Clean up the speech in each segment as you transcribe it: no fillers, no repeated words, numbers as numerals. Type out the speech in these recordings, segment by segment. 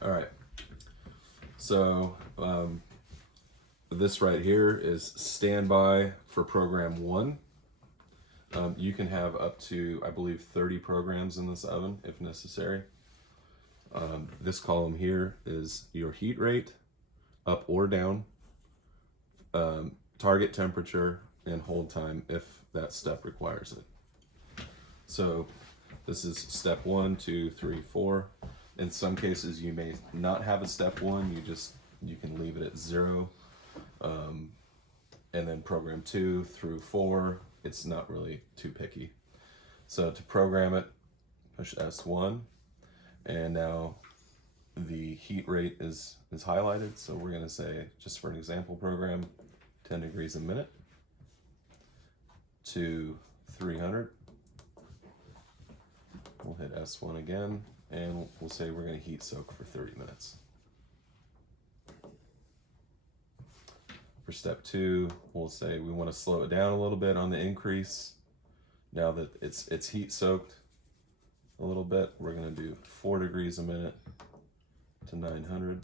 All right. So this right here is standby for program 1. You can have up to, I believe, 30 programs in this oven if necessary. This column here is your heat rate, up or down, target temperature, and hold time if that step requires it. So this is step 1, 2, 3, 4. In some cases, you may not have a step 1. You can leave it at 0, and then program 2 through 4. It's not really too picky. So to program it, push S1, and now the heat rate is highlighted. So we're going to say, just for an example program, 10 degrees a minute to 300. We'll hit S1 again, and we'll say we're going to heat soak for 30 minutes. For step 2, we'll say we want to slow it down a little bit on the increase. Now that it's heat soaked a little bit, we're going to do 4 degrees a minute to 900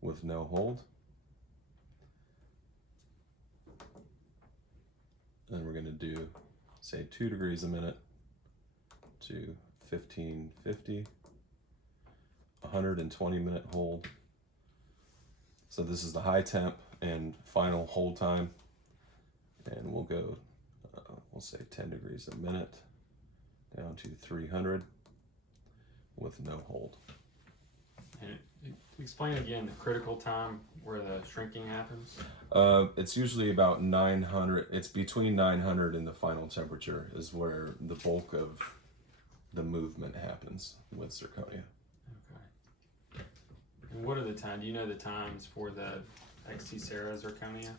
with no hold. Then we're going to do, say, 2 degrees a minute to 1550, 120 minute hold. So this is the high temp and final hold time, and we'll go, we'll say 10 degrees a minute down to 300 with no hold. And explain again the critical time where the shrinking happens. It's usually about 900. It's between 900 and the final temperature is where the bulk of the movement happens with zirconia. Okay. And what are the times? Do you know the times for the XT Serra zirconia?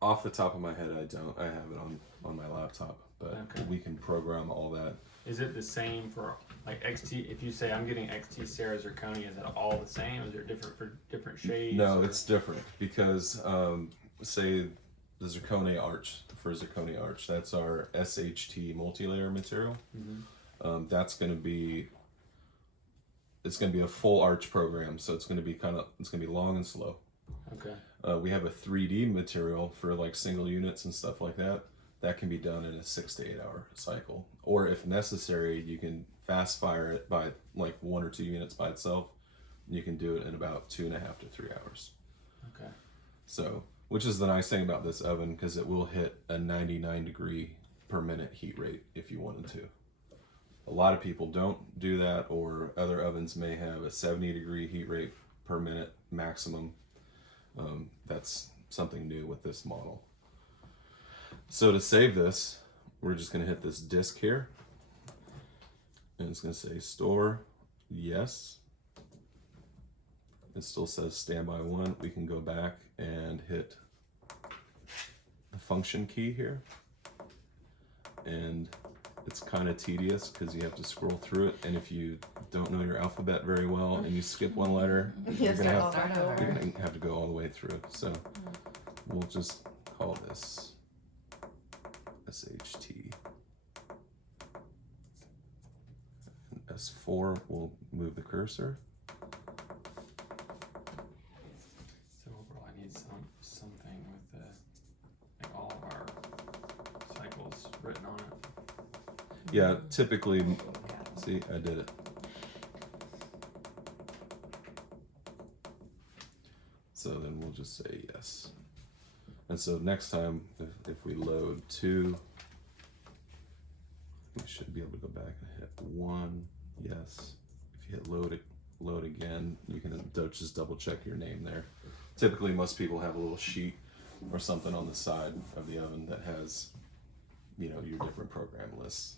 Off the top of my head, I don't. I have it on my laptop, but okay. We can program all that. Is it the same for like XT? If you say I'm getting XT Serra zirconia, is that all the same? Is it different for different shades? No, it's different because say the zirconia arch, for zirconia arch, that's our SHT multi-layer material. Mm-hmm. That's going to be, it's going to be a full arch program, so it's going to be it's going to be long and slow. Okay. We have a 3D material for like single units and stuff like that. That can be done in a 6 to 8 hour cycle, or if necessary, you can fast fire it by like 1 or 2 units by itself. You can do it in about 2.5 to 3 hours. Okay. So, which is the nice thing about this oven, because it will hit a 99 degree per minute heat rate if you wanted to. A lot of people don't do that, or other ovens may have a 70 degree heat rate per minute maximum. That's something new with this model. So to save this, we're just going to hit this disk here, and it's going to say store, yes. It still says standby 1. We can go back and hit the function key here, and it's kind of tedious because you have to scroll through it, and if you don't know your alphabet very well and you skip one letter, you're gonna have to go all the way through. So we'll just call this SHT. And S4 will move the cursor. So we'll probably need something with like all of our cycles written on it. Yeah, typically, see, I did it. So then we'll just say yes. And so next time, if we load 2, we should be able to go back and hit 1, yes. If you hit load again, you can just double check your name there. Typically, most people have a little sheet or something on the side of the oven that has, you know, your different program lists.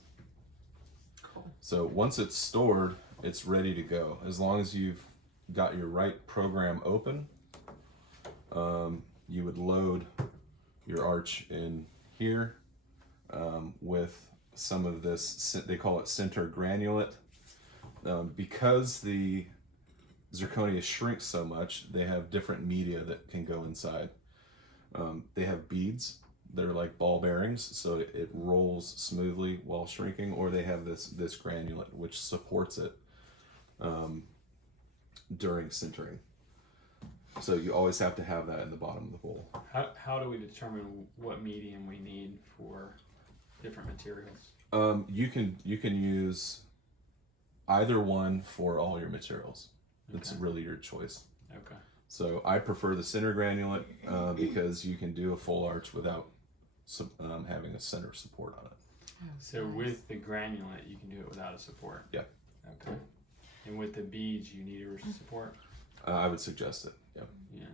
Cool. So once it's stored, it's ready to go. As long as you've got your right program open, you would load your arch in here with some of this, they call it sinter granulate. Because the zirconia shrinks so much, they have different media that can go inside. They have beads they're like ball bearings, so it rolls smoothly while shrinking, or they have this granulate which supports it during sintering. So you always have to have that in the bottom of the bowl. How do we determine what medium we need for different materials? You can use either one for all your materials. It's Okay. really your choice. Okay. So I prefer the center granulate because you can do a full arch without having a center support on it. So with the granulate, you can do it without a support? Yeah. Okay. And with the beads, you need a support? I would suggest it. Yeah. Yeah.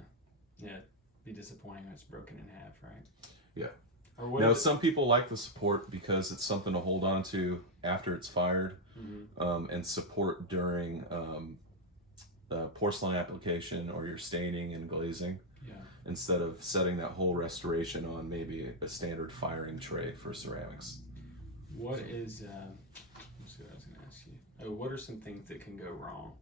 Yeah. Be disappointing when it's broken in half, right? Yeah. Or what Now, if some people like the support because it's something to hold on to after it's fired, and support during porcelain application or your staining and glazing, yeah. instead of setting that whole restoration on maybe a standard firing tray for ceramics. What is, let's see what I was going to ask you. What are some things that can go wrong?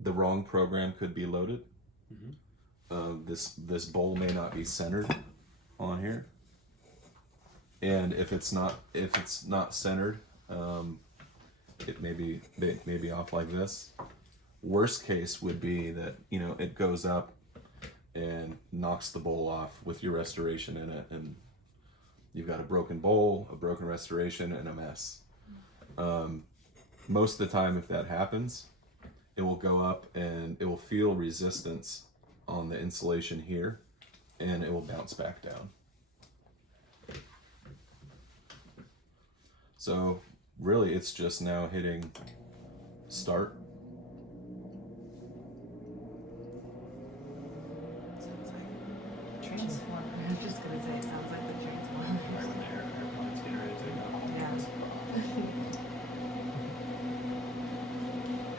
The wrong program could be loaded. Mm-hmm. This bowl may not be centered on here, and if it's not centered, it may be off like this. Worst case would be that it goes up and knocks the bowl off with your restoration in it, and you've got a broken bowl, a broken restoration, and a mess. Most of the time, if that happens, it will go up and it will feel resistance on the insulation here, and it will bounce back down. So really, it's just now hitting start. Sounds like transformer. I'm just gonna say it sounds like the transformer. Right when the airplane's getting ready to take off.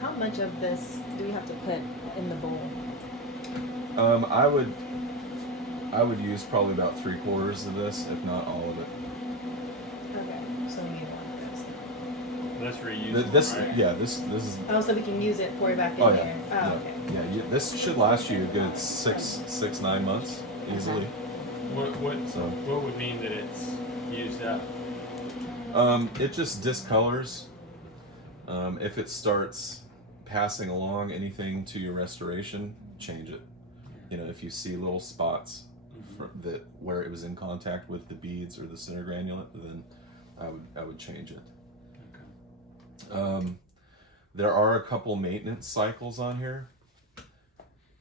Yeah. How much of this do we have to put in the bowl? I would use probably about 3/4 of this, if not all of it. Okay, so we need one of those. That's reusable, This right? yeah, this is Oh, so we can use it, pour it back in oh yeah, there. Oh, yeah, okay. yeah. This should last you a good 9 months easily. What So would mean that it's used up? it just discolors. If it starts passing along anything to your restoration, change it. If you see little spots that where it was in contact with the beads or the center granulate, then I would change it. Okay. There are a couple maintenance cycles on here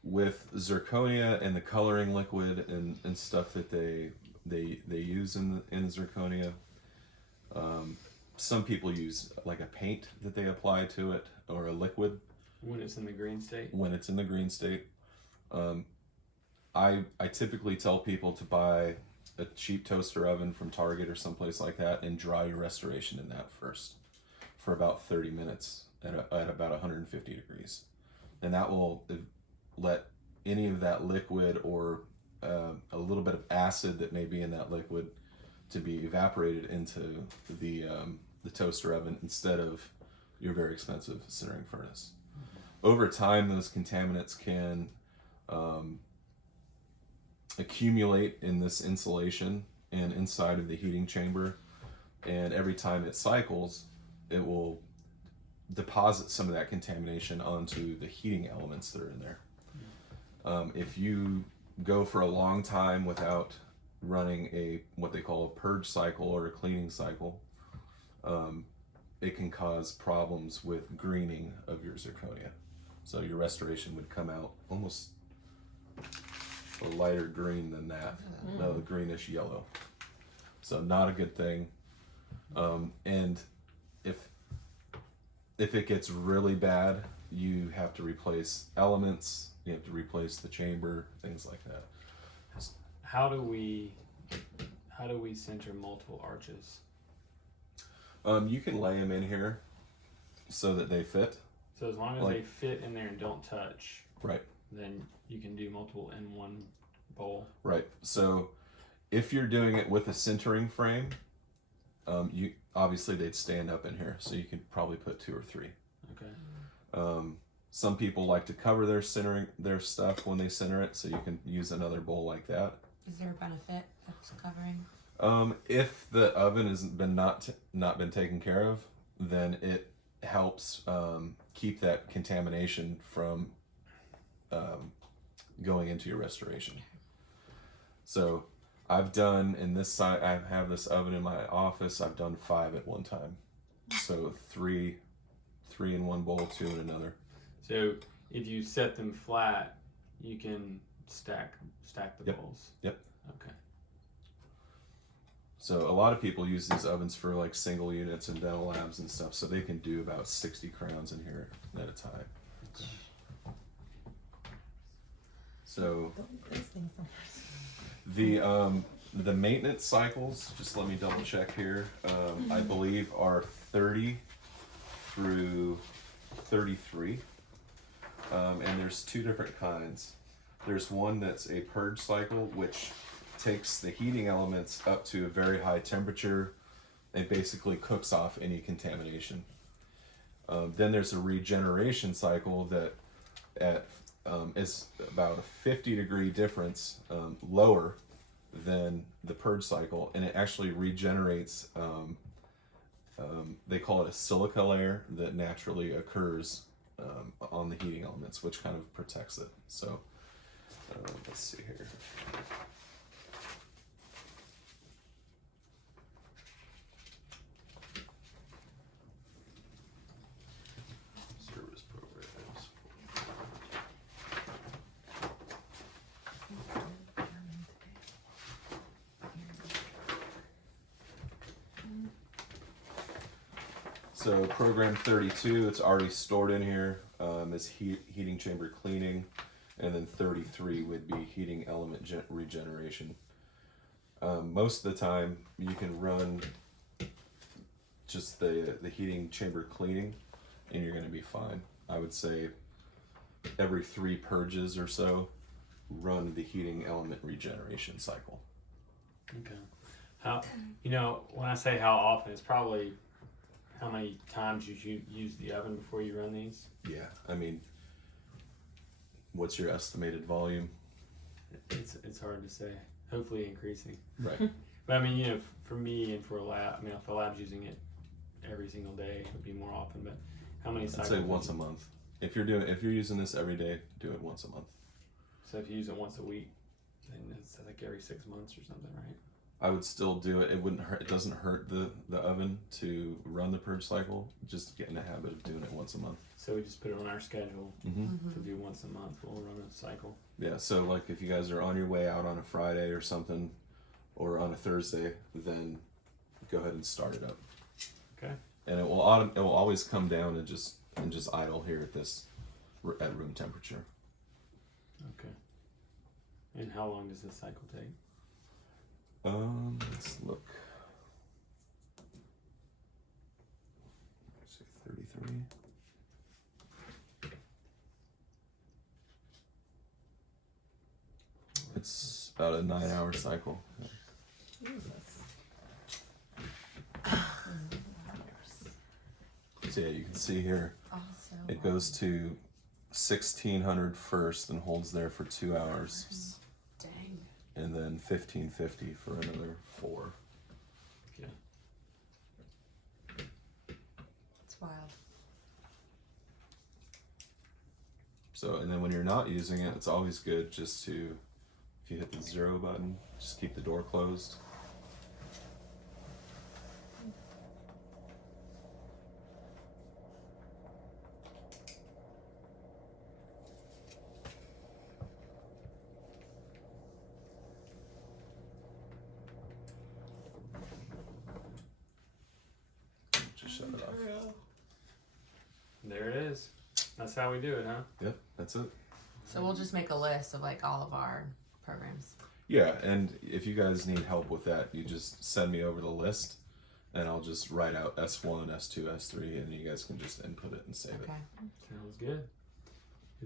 with zirconia and the coloring liquid and stuff that they use in zirconia. Some people use like a paint that they apply to it, or a liquid When it's in the green state? when it's in the green state. I typically tell people to buy a cheap toaster oven from Target or someplace like that and dry your restoration in that first for about 30 minutes at about 150 degrees. And that will let any of that liquid or a little bit of acid that may be in that liquid to be evaporated into the toaster oven instead of your very expensive sintering furnace. Over time, those contaminants can accumulate in this insulation and inside of the heating chamber, and every time it cycles, it will deposit some of that contamination onto the heating elements that are in there. If you go for a long time without running what they call a purge cycle or a cleaning cycle, it can cause problems with greening of your zirconia. So your restoration would come out almost a lighter green than that, no, the greenish yellow. So not a good thing. And if it gets really bad, you have to replace elements, you have to replace the chamber, things like that. How do we center multiple arches? You can lay them in here so that they fit. So as long as Like- they fit in there and don't touch, Right. then you can do multiple in one bowl. Right. So if you're doing it with a sintering frame, you obviously they'd stand up in here, so you could probably put 2 or 3. Okay. Some people like to cover their stuff when they center it, so you can use another bowl like that. Is there a benefit that's covering? If the oven has been not been taken care of, then it helps keep that contamination from going into your restoration. So I've done in this side. I have this oven in my office. I've done 5 at one time. So three in one bowl, 2 in another. So if you set them flat, you can stack the Yep. bowls. Yep. Okay. So a lot of people use these ovens for like single units and dental labs and stuff. So they can do about 60 crowns in here at a time. So the maintenance cycles, just let me double check here. I believe are 30 through 33. And there's 2 different kinds. There's one that's a purge cycle, which takes the heating elements up to a very high temperature and basically cooks off any contamination. Then there's a regeneration cycle that is about a 50-degree difference lower than the purge cycle, and it actually regenerates. They call it a silica layer that naturally occurs on the heating elements, which kind of protects it. So let's see here. Service programs. So program 32, it's already stored in here, is heating chamber cleaning, and then 33 would be heating element regeneration. Most of the time, you can run just the heating chamber cleaning, and you're going to be fine. I would say every 3 purges or so, run the heating element regeneration cycle. Okay. How, when I say how often, it's probably how many times you use the oven before you run these? Yeah, I mean, what's your estimated volume? It's hard to say. Hopefully increasing. Right. But I mean, for me and for a lab, if the lab's using it every single day, it would be more often. But how many cycles? I'd say once a month. If you're using this every day, do it once a month. So if you use it once a week, then it's like every 6 months or something, right? I would still do it. It wouldn't hurt. It doesn't hurt the oven to run the purge cycle. Just get in the habit of doing it once a month. So we just put it on our schedule Mm-hmm. to do once a month. We'll run a cycle. Yeah. So like if you guys are on your way out on a Friday or something, or on a Thursday, then go ahead and start it up. Okay. And it will always come down and just idle here at room temperature. Okay. And how long does this cycle take? Let's look. Let's see, 33. It's about a 9-hour cycle. So yeah, you can see here, Also, it goes to 1600 first and holds there for 2 hours. dang. And then 1550 for another 4. Okay. It's wild. So, and then when you're not using it, it's always good just to, if you hit the 0 button, just keep the door closed. Just shut it off. There it is. That's how we do it, huh? Yep, that's it. So we'll just make a list of like all of our programs. Yeah, and if you guys need help with that, you just send me over the list, and I'll just write out S1, S2, S3, and you guys can just input it and save it. Okay. Sounds good.